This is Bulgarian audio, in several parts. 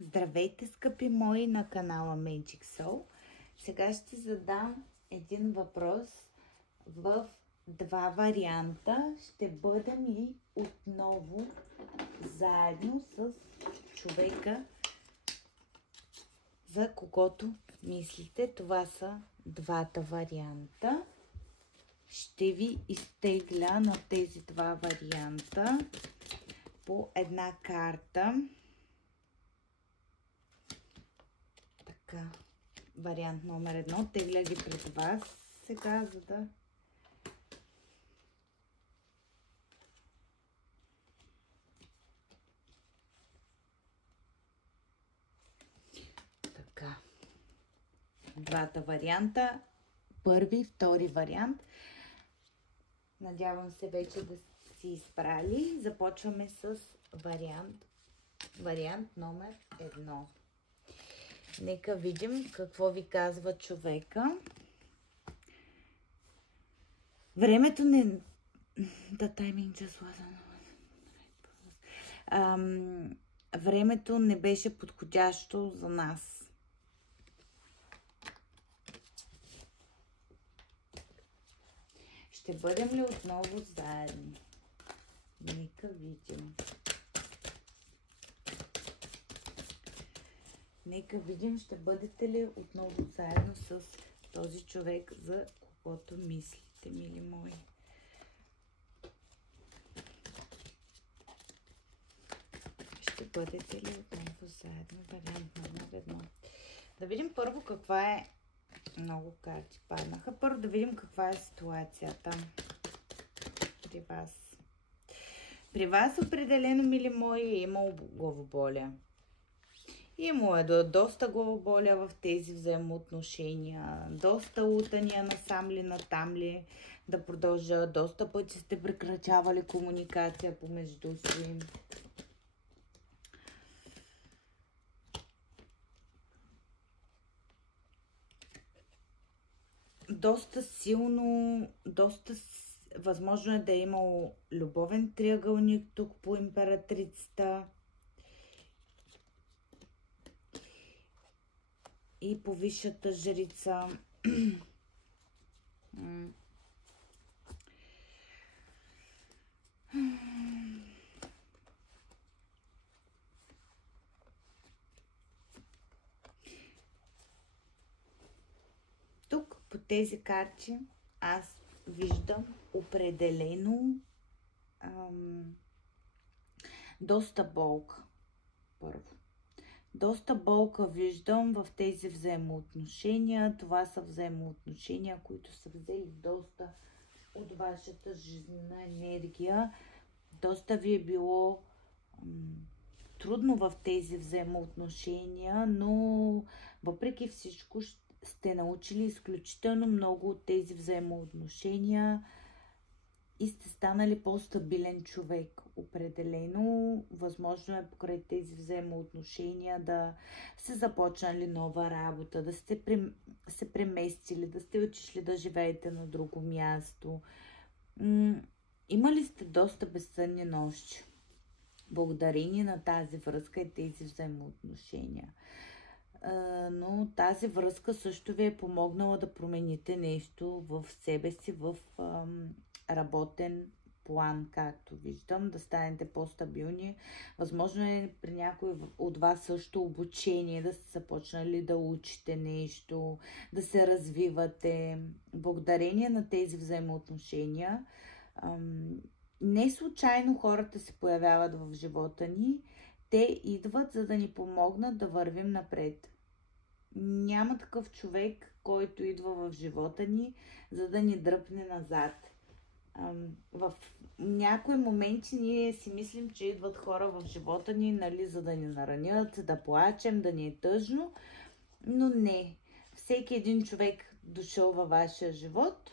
Здравейте, скъпи мои, на канала Magic Soul. Сега ще задам един въпрос в два варианта. Ще бъдем ли отново заедно с човека, за когото мислите? Това са двата варианта. Ще ви изтегля на тези два варианта по една карта. Така, вариант номер 1. Тегля ги пред вас сега, за да... Така. Двата варианта. Първи, втори вариант. Надявам се вече да си изпрали. Започваме с вариант номер 1. Нека видим какво ви казва човека. Времето не... The timing just wasn't... Времето не беше подходящо за нас. Ще бъдем ли отново заедно? Нека видим. Нека видим, ще бъдете ли отново заедно с този човек, за когото мислите, мили мои. Ще бъдете ли отново заедно? Вариант номер 1. Да видим първо каква е... Много карти паднаха. Първо да видим каква е ситуацията при вас. При вас определено, мили мои, е имало главоболие. Имало е доста главоболия в тези взаимоотношения. Доста лутания насам ли, натам ли да продължа. Доста пъти сте прекрачавали комуникация помежду си. Доста силно, възможно е да е имало любовен триъгълник тук по императрицата. И по висшата жрица. Тук по тези карти аз виждам определено доста болка. Първо. Доста болка виждам в тези взаимоотношения. Това са взаимоотношения, които са взели доста от вашата жизнена енергия. Доста ви е било трудно в тези взаимоотношения, но въпреки всичко сте научили изключително много от тези взаимоотношения и сте станали по-стабилен човек. Определено, възможно е покрай тези взаимоотношения да сте започнали нова работа, да сте се преместили, да сте отишли да живеете на друго място. Имали сте доста безсънни нощи, благодарение на тази връзка и тези взаимоотношения. Но тази връзка също ви е помогнала да промените нещо в себе си, в работен план, както виждам, да станете по-стабилни. Възможно е при някой от вас също обучение, да сте започнали да учите нещо, да се развивате. Благодарение на тези взаимоотношения, не случайно хората се появяват в живота ни. Те идват, за да ни помогнат да вървим напред. Няма такъв човек, който идва в живота ни, за да ни дръпне назад. В някои моменти ние си мислим, че идват хора в живота ни, нали, за да ни наранят, да плачем, да ни е тъжно, но не. Всеки един човек дошъл във вашия живот,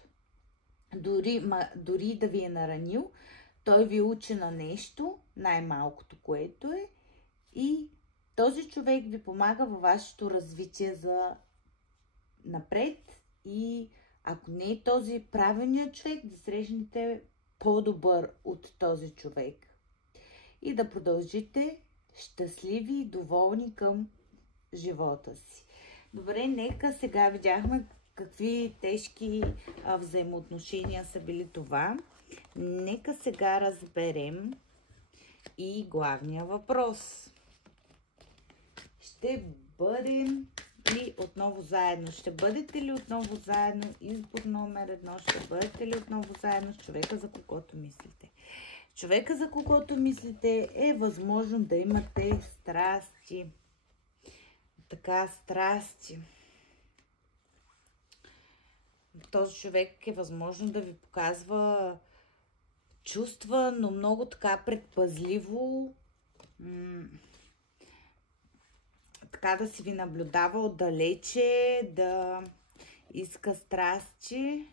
дори да ви е наранил, той ви учи на нещо, най-малкото което е, и този човек ви помага във вашето развитие за напред, и ако не е този правилният човек, да срещнете по-добър от този човек. И да продължите щастливи и доволни към живота си. Добре, нека сега видяхме какви тежки взаимоотношения са били това. Нека сега разберем и главния въпрос. Ще бъдем ли отново заедно? Ще бъдете ли отново заедно? Избор номер 1. Ще бъдете ли отново заедно с човека, за когото мислите? Човека, за когото мислите, е възможно да имате страсти. Така, страсти. Този човек е възможно да ви показва чувства, но много така предпазливо. Така да си ви наблюдава отдалече, да иска страсти.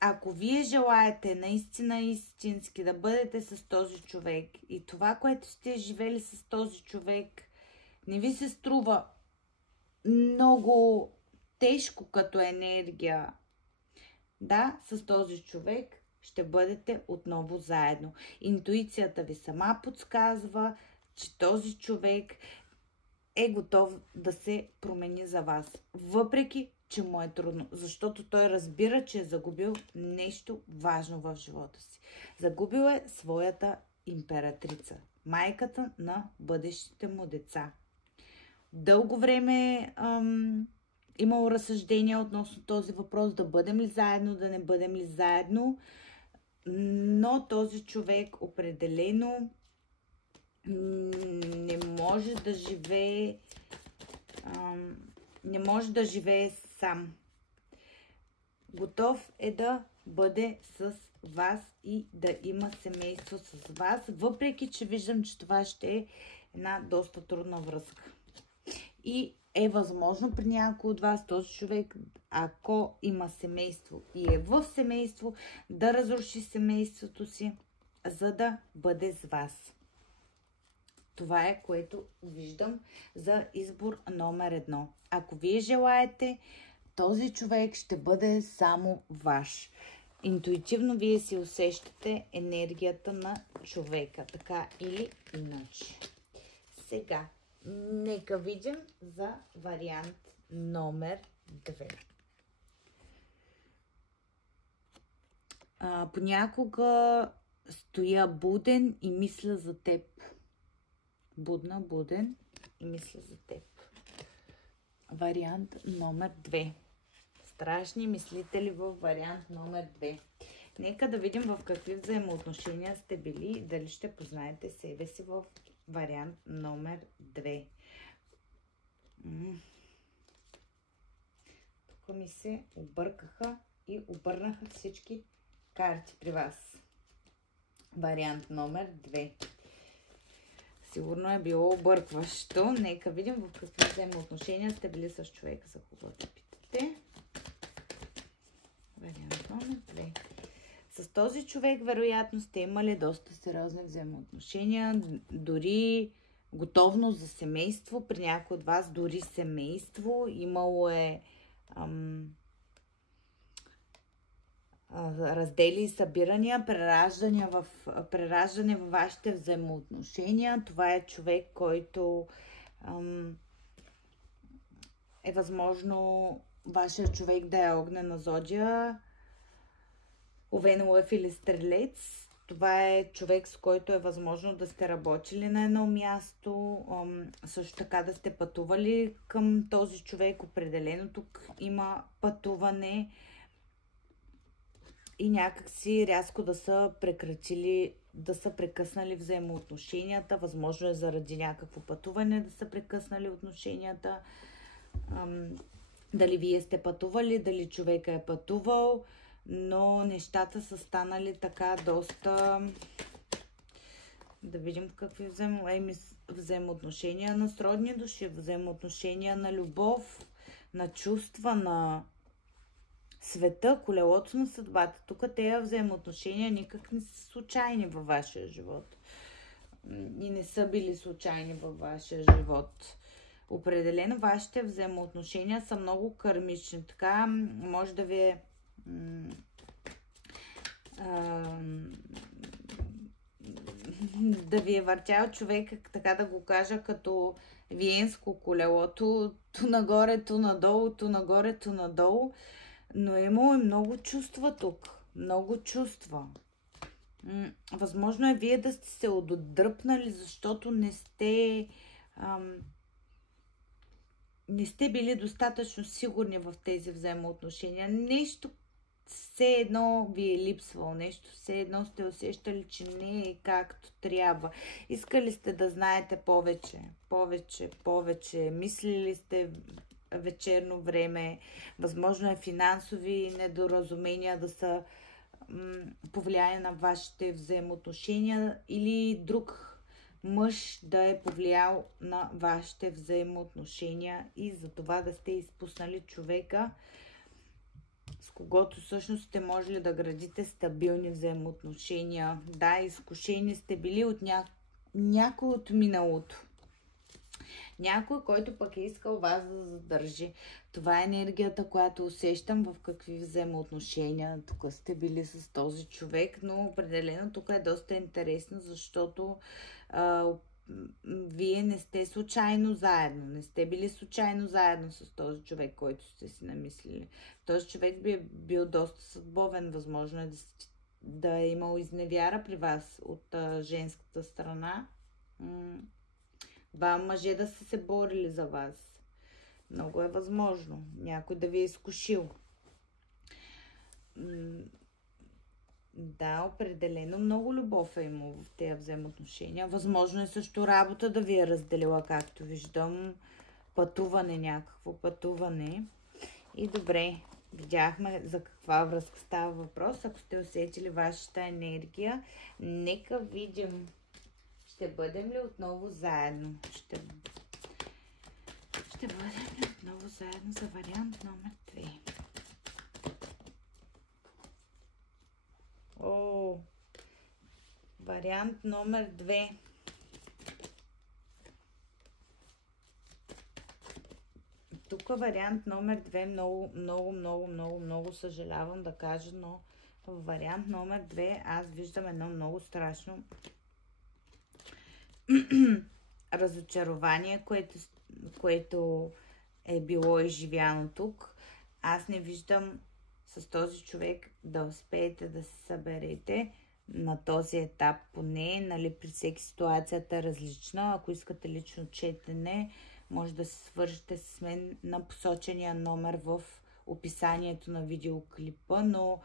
Ако вие желаете наистина истински да бъдете с този човек и това, което сте живели с този човек, не ви се струва много тежко като енергия, да, с този човек ще бъдете отново заедно. Интуицията ви сама подсказва, че този човек е готов да се промени за вас. Въпреки че му е трудно, защото той разбира, че е загубил нещо важно в живота си. Загубил е своята императрица, майката на бъдещите му деца. Дълго време имало разсъждения относно този въпрос, да бъдем ли заедно, да не бъдем ли заедно, но този човек определено не може да живее сам. Готов е да бъде с вас и да има семейство с вас, въпреки че виждам, че това ще е една доста трудна връзка. И е възможно при някой от вас този човек, ако има семейство и е в семейство, да разруши семейството си, за да бъде с вас. Това е, което виждам за избор номер 1. Ако вие желаете, този човек ще бъде само ваш. Интуитивно вие си усещате енергията на човека, така или иначе. Сега, нека видим за вариант номер 2. Понякога стоя буден и мисля за теб. Будна, буден и мисля за теб. Вариант номер 2. Страшни мислители в вариант номер 2. Нека да видим в какви взаимоотношения сте били и дали ще познаете себе си в вариант номер 2. Тук ми се объркаха и обърнаха всички карти при вас. Вариант номер 2. Сигурно е било объркващо. Нека видим в какви взаимоотношения сте били с човека, за когото питате. Вариант номер 2. С този човек вероятно сте имали доста сериозни взаимоотношения, дори готовност за семейство, при някой от вас дори семейство, имало е раздели и събирания, прераждане във вашите взаимоотношения. Това е човек, който е възможно вашия човек да е огнена зодия, Овен лъв или стрелец. Това е човек, с който е възможно да сте работили на едно място, също така да сте пътували към този човек. Определено тук има пътуване и някакси рязко да са прекратили, да са прекъснали взаимоотношенията. Възможно е заради някакво пътуване да са прекъснали отношенията. Дали вие сте пътували, дали човека е пътувал, но нещата са станали така доста... Да видим какви взаимоотношения на сродни души, взаимоотношения на любов, на чувства, на света, колелото на съдбата. Тук тези взаимоотношения никак не са случайни във вашия живот. И не са били случайни във вашия живот. Определено вашите взаимоотношения са много кармични. Така може да ви е да ви е въртял човек, така да го кажа, като виенско колело. Ту нагоре, ту надолу, ту нагоре, ту надолу. Но имало и много чувства тук. Много чувства. Възможно е вие да сте се отдръпнали, защото не сте били достатъчно сигурни в тези взаимоотношения. Нещо все едно ви е липсвало, нещо все едно сте усещали, че не е както трябва. Искали сте да знаете повече. Мислили сте вечерно време. Възможно е финансови недоразумения да са повлияни на вашите взаимоотношения или друг мъж да е повлиял на вашите взаимоотношения и за това да сте изпуснали човека, с когото всъщност сте можели да градите стабилни взаимоотношения. Да, изкушени сте били от някой от миналото. Някой, който пък е искал вас да задържи. Това е енергията, която усещам в какви взаимоотношения тук сте били с този човек, но определено тук е доста интересно, защото вие не сте случайно заедно. Не сте били случайно заедно с този човек, който сте си намислили. Този човек би бил доста съдбовен. Възможно е да е имал изневяра при вас от женската страна. Два мъже да са се борили за вас. Много е възможно. Някой да ви е изкушил. Да, определено много любов е имало в тези взаимоотношения. Възможно е също работа да ви е разделила, както виждам. Някакво пътуване. И добре, видяхме за каква връзка става въпрос. Ако сте усетили вашата енергия, нека видим. Ще бъдем ли отново заедно? Ще бъдем ли отново заедно за вариант номер 2? Вариант номер 2. Тук вариант номер 2 много съжалявам да кажа, но в вариант номер 2 аз виждам едно много страшно разочарование, което е било изживяно тук. Аз не виждам с този човек да успеете да се съберете на този етап, поне, нали, при всеки ситуацията е различна. Ако искате лично четене, може да се свържете с мен на посочения номер в описанието на видеоклипа, но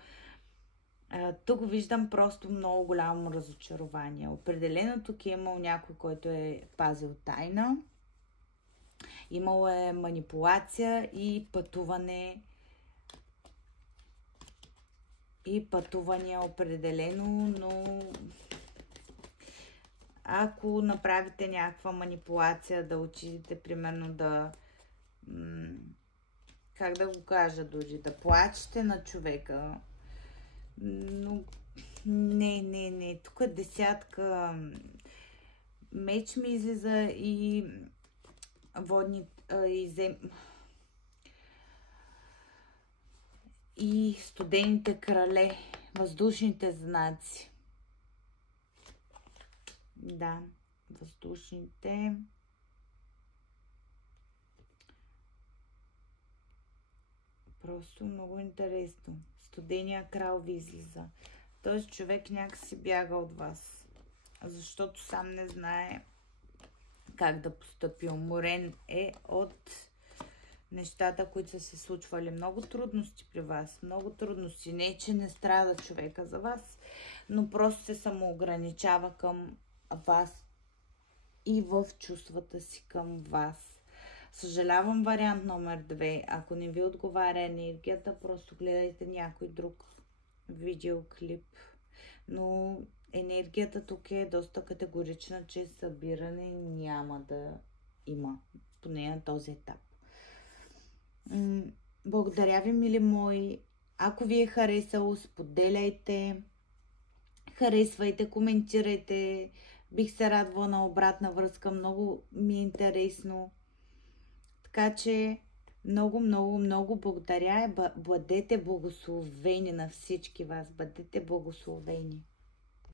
тук виждам просто много голямо разочарование. Определено тук е имал някой, който е пазил тайна. Имало е манипулация и пътуване. И пътувания определено, но ако направите някаква манипулация, да отидете, примерно как да го кажа дори, да плачете на човека, но не, тук е десятка, меч ми излиза и водни, и студените крале, въздушните знаци. Да, въздушните. Просто много интересно. Студения крал ви излиза. Този човек някакси бяга от вас, защото сам не знае как да постъпи. Уморен е от нещата, които са се случвали. Много трудности при вас. Много трудности. Не, че не страда човека за вас, но просто се самоограничава към вас и в чувствата си към вас. Съжалявам, вариант номер 2. Ако не ви отговаря енергията, просто гледайте някой друг видеоклип. Но енергията тук е доста категорична, че събиране няма да има, поне на този етап. Благодаря ви, мили мои. Ако ви е харесало, споделяйте, харесвайте, коментирайте. Бих се радвала на обратна връзка. Много ми е интересно. Така че много благодаря. Бъдете благословени на всички вас. Бъдете благословени.